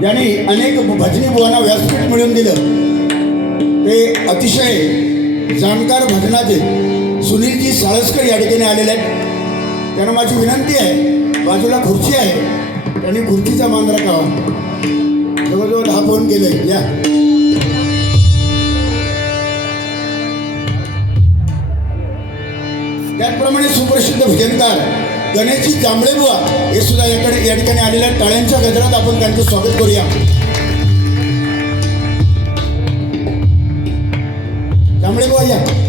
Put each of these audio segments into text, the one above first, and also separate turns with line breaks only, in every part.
ज्यांनी अनेक भजनी बुवांना व्यासपीठ मिळवून दिलं. ते अतिशय जाणकार भजनाचे सुनीलजी साळसकर या ठिकाणी आलेले आहेत. त्यांना माझी विनंती आहे बाजूला खुर्ची आहे त्यांनी खुर्चीचा मान राखावा जवळजवळ दहा फोन केले या. त्याचप्रमाणे सुप्रसिद्ध भजनकार गणेशजी जांभळे बुवा हे सुद्धा याकडे या ठिकाणी आलेल्या टाळ्यांच्या गजरात आपण त्यांचं स्वागत करूया. जांभळे बुवा या.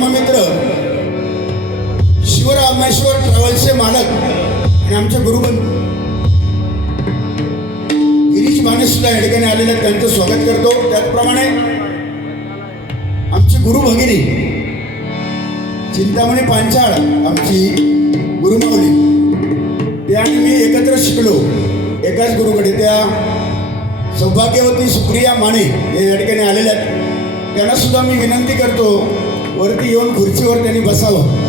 धर्ममित्र शिवरामेश्वर ट्रॅव्हल्सचे मालक आणि आमचे गुरुबंधू. गिरीश माने सुद्धा या ठिकाणी आलेले आहेत त्यांचं स्वागत करतो. त्याचप्रमाणे आमची गुरु भगिनी चिंतामणी पांचाळ आमची गुरुमावली ते आणि मी एकत्र शिकलो एकाच गुरुकडे. त्या सौभाग्यवती सुप्रिया माने हे या ठिकाणी आलेल्या आहेत. त्यांना सुद्धा मी विनंती करतो वरती येऊन खुर्चीवर त्यांनी बसावं.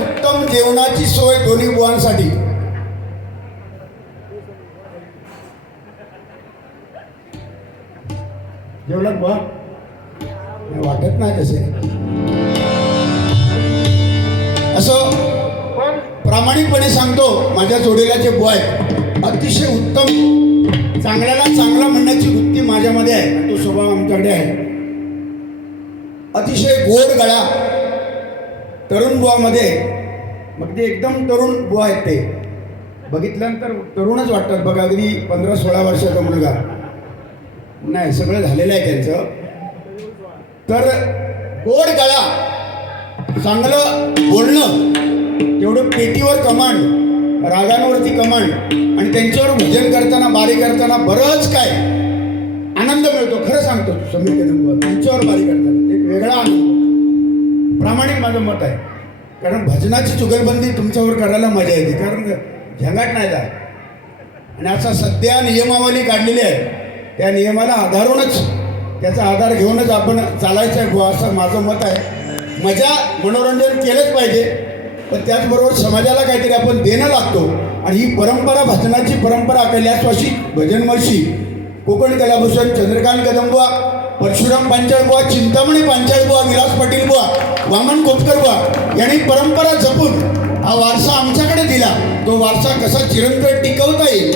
उत्तम जेवणाची सोय दोन्ही बुवांसाठी. जेवणात बुवा? वाटत नाही तसे. असं प्रामाणिकपणे सांगतो माझ्या जोडीला जे बॉय अतिशय उत्तम चांगल्याला चांगला म्हणण्याची वृत्ती माझ्यामध्ये आहे. तो स्वभाव आमच्याकडे आहे. अतिशय गोड गळा तरुण बुवामध्ये मग ते एकदम तरुण बुवा आहेत ते. बघितल्यानंतर तरुणच वाटतात बघा अगदी पंधरा सोळा वर्षाचा मुलगा. नाही सगळं झालेलं आहे त्यांचं. तर गोड गळा चांगलं बोलणं तेवढं पेटीवर कमांड रागांवरती कमांड आणि त्यांच्यावर भजन करताना बारी करताना बरंच काय आनंद मिळतो. खरं सांगतो समीर कदम त्यांच्यावर बारी करताना प्रामाणिक माझं मत आहे. कारण भजनाची चुगलबंदी तुमच्यावर करायला मजा येते. कारण झंगाट नाही जात. आणि असा सध्या नियमावली काढलेली आहे त्या नियमाला आधारूनच त्याचा आधार घेऊनच आपण चालायचं आहे बुवा असं माझं मत आहे. मजा मनोरंजन केलंच पाहिजे. पण त्याचबरोबर समाजाला काहीतरी आपण देणं लागतो. आणि ही परंपरा भजनाची परंपरा कैलासवासी भजनमर्षी कोकण कलाभूषण चंद्रकांत कदंबुवा परशुराम पांचाळबुवा चिंतामणी पांचाळ बुवा विलास पाटील बुवा वामन कोपकर बुवा यांनी परंपरा जपून हा वारसा आमच्याकडे दिला. तो वारसा कसा चिरंतन टिकवता येईल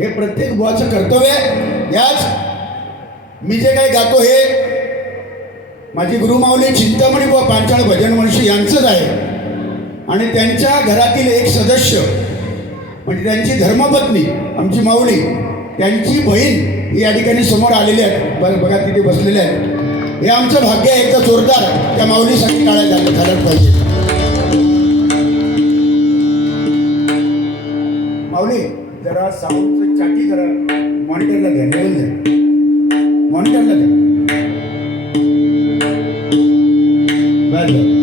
हे प्रत्येक बुवाचं कर्तव्य आहे. याच मी जे काही गातो हे माझी गुरुमाऊली चिंतामणी बुवा पांचाळ भजन वंशी यांचंच आहे. आणि त्यांच्या घरातील एक सदस्य म्हणजे त्यांची धर्मपत्नी आमची माऊली त्यांची बहीण या ठिकाणी समोर आलेली आहेत. बरं बघा तिथे बसलेले आहेत. हे आमचं भाग्य आहे एकदा जोरदार त्या माऊलीसाठी टाळ्या झालं पाहिजे. माऊली जरा साऊंडचं चाटी जरा मॉनिटरला घ्या लेवल द्या मॉनिटरला घ्या. बरं.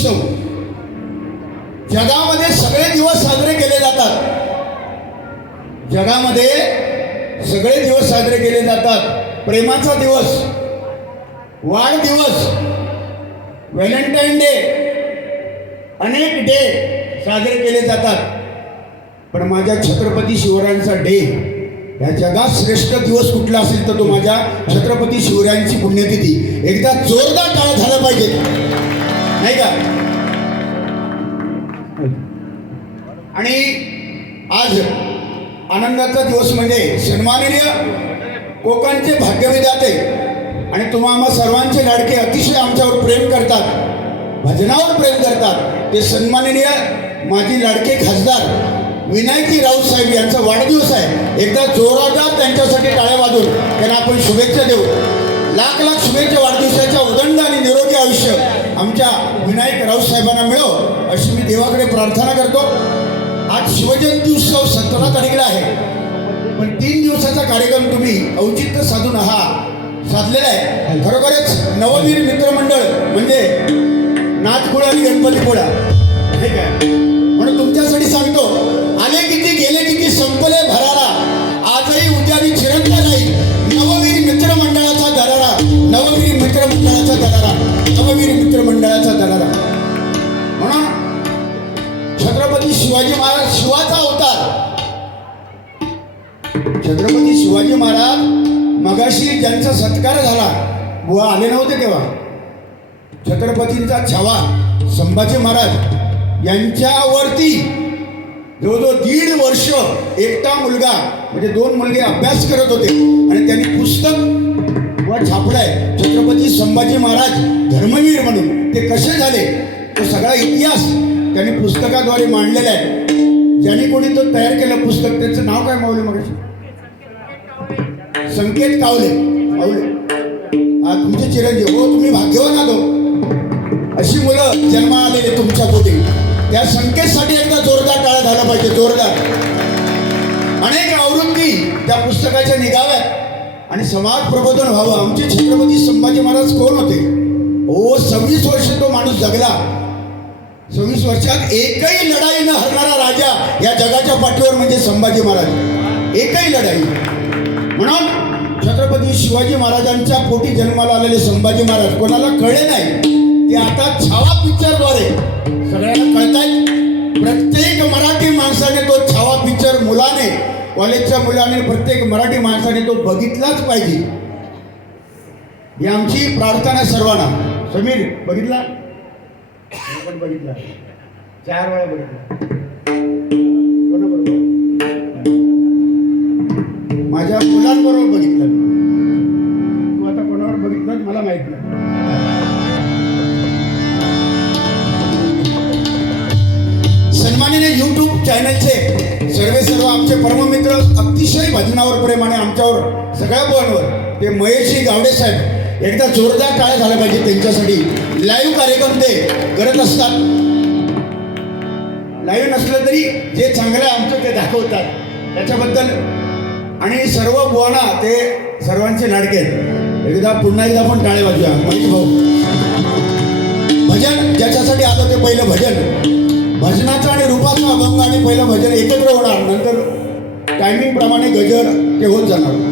उत्सव जगामध्ये सगळे दिवस साजरे केले जातात. जगामध्ये सगळे दिवस साजरे केले जातात. प्रेमाचा दिवस वाढदिवस व्हॅलेंटाईन डे अनेक डे साजरे केले जातात. पण माझ्या छत्रपती शिवरायांचा डे या जगात श्रेष्ठ दिवस कुठला असेल तर तो माझ्या छत्रपती शिवरायांची पुण्यतिथी. एकदा जोरदार काळ झाला पाहिजे. नाही का? आणि आज आनंदाचा दिवस म्हणजे सन्माननीय कोकणचे भाग्यविधाते आणि तुम्हा आम्हा सर्वांचे लाडके अतिशय आमच्यावर प्रेम करतात भजनावर प्रेम करतात. ते सन्माननीय माझी लाडके खासदार विनायकी राऊत साहेब यांचा वाढदिवस आहे. एकदा जोरादार त्यांच्यासाठी टाळ्या वाजून त्यांना आपण शुभेच्छा देऊ. लाख लाख शुभेच्छा वाढदिवसाच्या उदंड आणि निरोगी आयुष्य. आमच्या विनायक राऊत साहेबांना मिळो अशी मी देवाकडे प्रार्थना करतो. आज शिवजयंती उत्सव सतरा तारीखला आहे. पण तीन दिवसाचा कार्यक्रम तुम्ही औचित्य साधून हा साधलेला आहे. खरोखरच नववीर मित्रमंडळ म्हणजे नाथपुळा आणि गणपतीपुळा ठीक आहे म्हणून तुमच्यासाठी सांगतो आले किती गेले किती संपले भरारा. आजही उद्याही चिरंता नाही नववीर मित्रमंडळाचा दरारा नववीर मित्रमंडळाचा दरारा. नववीर मित्रमंडळाचा दरारा. म्हणून छत्रपती शिवाजी महाराज शिवाचा होता छत्रपती शिवाजी महाराज मगाशी ज्यांचा सत्कार झाला बुवा आले नव्हते तेव्हा. छत्रपतींचा छावा संभाजी महाराज यांच्यावरती जवळजवळ दीड वर्ष एकटा मुलगा म्हणजे दोन मुलगे अभ्यास करत होते. आणि त्यांनी पुस्तक वर छापलंय छत्रपती संभाजी महाराज धर्मवीर म्हणून. ते कसे झाले? तो सगळा इतिहास त्यांनी पुस्तकाद्वारे मांडलेला आहे. ज्यांनी कोणी तो तयार केलं पुस्तक त्याचं नाव काय मावले मग संकेत कावले. मावले हा तुमचे चिरंजीव. हो तुम्ही भाग्यवान आलो हो. अशी मुलं जन्मा आलेली तुमच्या पोटी. त्या संकेतसाठी एकदा जोरदार टाळा झाला पाहिजे जोरदार. अनेक आवृत्ती त्या पुस्तकाच्या निघाव्यात. आणि समाज प्रबोधन व्हावं. आमचे छत्रपती संभाजी महाराज कोण होते? हो सव्वीस वर्ष तो माणूस जगला. सव्वीस वर्षात एकही लढाई न हरणारा राजा या जगाच्या पाठीवर म्हणजे संभाजी महाराज. एकही लढाई. म्हणून छत्रपती शिवाजी महाराजांच्या पोटी जन्माला आलेले संभाजी महाराज कोणाला कळले नाही. ते आता छावा पिक्चरद्वारे सगळ्यांना कळतायत. प्रत्येक मराठी कॉलेजच्या मुलाने प्रत्येक मराठी माणसाने तो बघितलाच पाहिजे. ही आमची प्रार्थना सर्वांना. समीर बघितला? पण बघितला. चार वेळा बघितला. माझ्या मुलांबरोबर बघितलं. तू आता कोणावर बघितलं मला माहीत नाही. सन्मानिने यूट्यूब चॅनलचे सर्वे सर्व आमचे परममित्र अतिशय भजनावर प्रेम आणि आमच्यावर सगळ्या बोलवर ते महेशजी गावडे साहेब एकदा जोरदार टाळ्या झाल्या पाहिजे त्यांच्यासाठी. लाईव्ह कार्यक्रम ते करत असतात. लाईव्ह नसलं तरी जे चांगलं आहे आमचं ते दाखवतात. त्याच्याबद्दल आणि सर्व बुवाना ते सर्वांचे लाडके आहेत. एकदा पुन्हा एकदा आपण टाळे वाजूया महेश भाऊ. भजन ज्याच्यासाठी आलं ते पहिलं भजन. भजनाचा आणि रूपाचा अभंग आणि पहिलं भजन एकत्र होणार नंतर टायमिंग प्रमाणे गजर ते होत जाणार.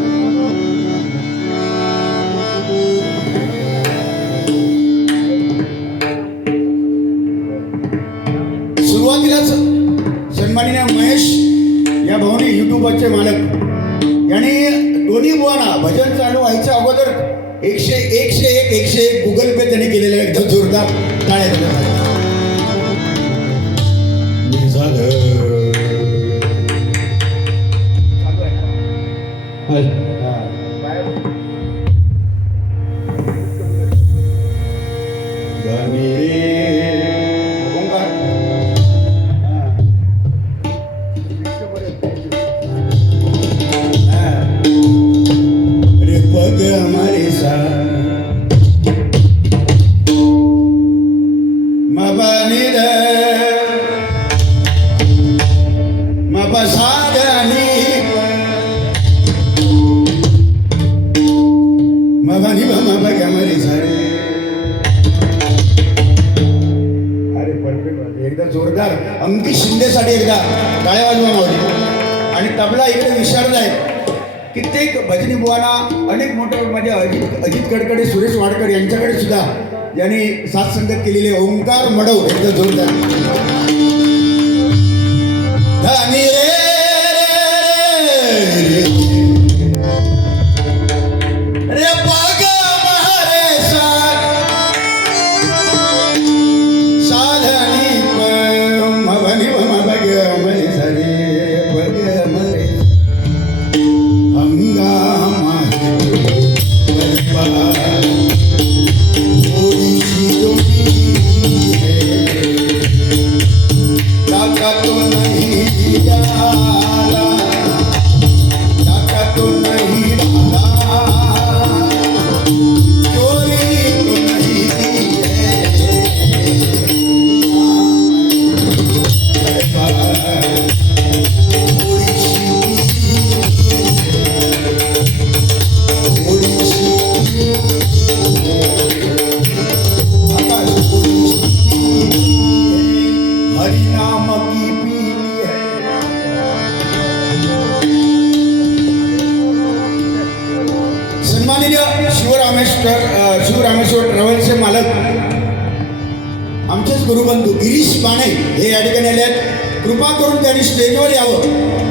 गिरीश बाणे हे या ठिकाणी आले आहेत. कृपा करून त्यांनी स्टेजवर यावं.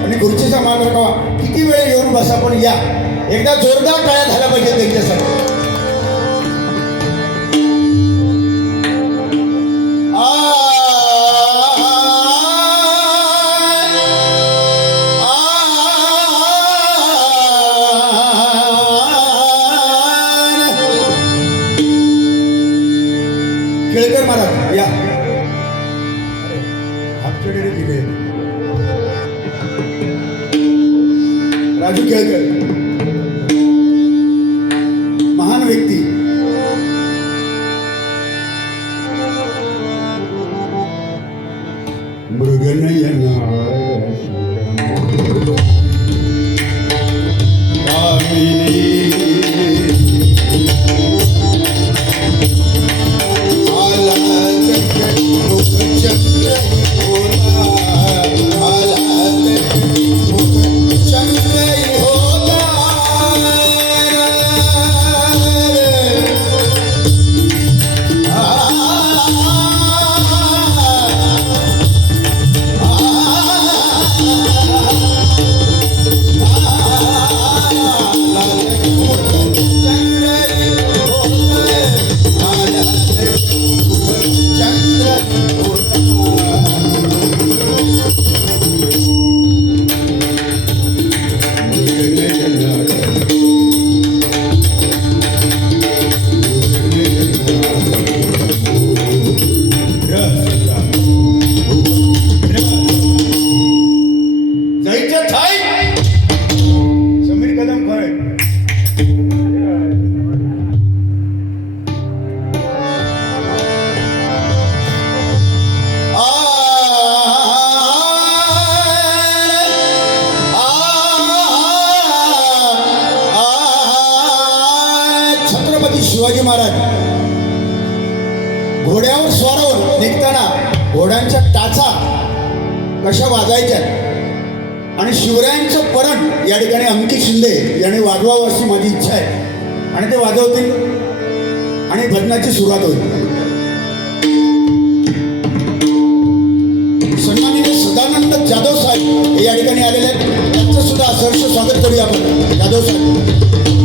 आणि खुर्चीचा मान राखावा. किती वेळ येऊन बसा पण या. एकदा जोरदार टाळ्या झाल्या पाहिजे त्यांच्यासाठी. आणि ते वाजवतील. आणि भजनाची सुरुवात होईल. सन्मानित सदानंद जाधव साहेब हे या ठिकाणी आलेले आहेत. त्यांचं सुद्धा सहर्ष स्वागत करूया आपण. जाधव साहेब.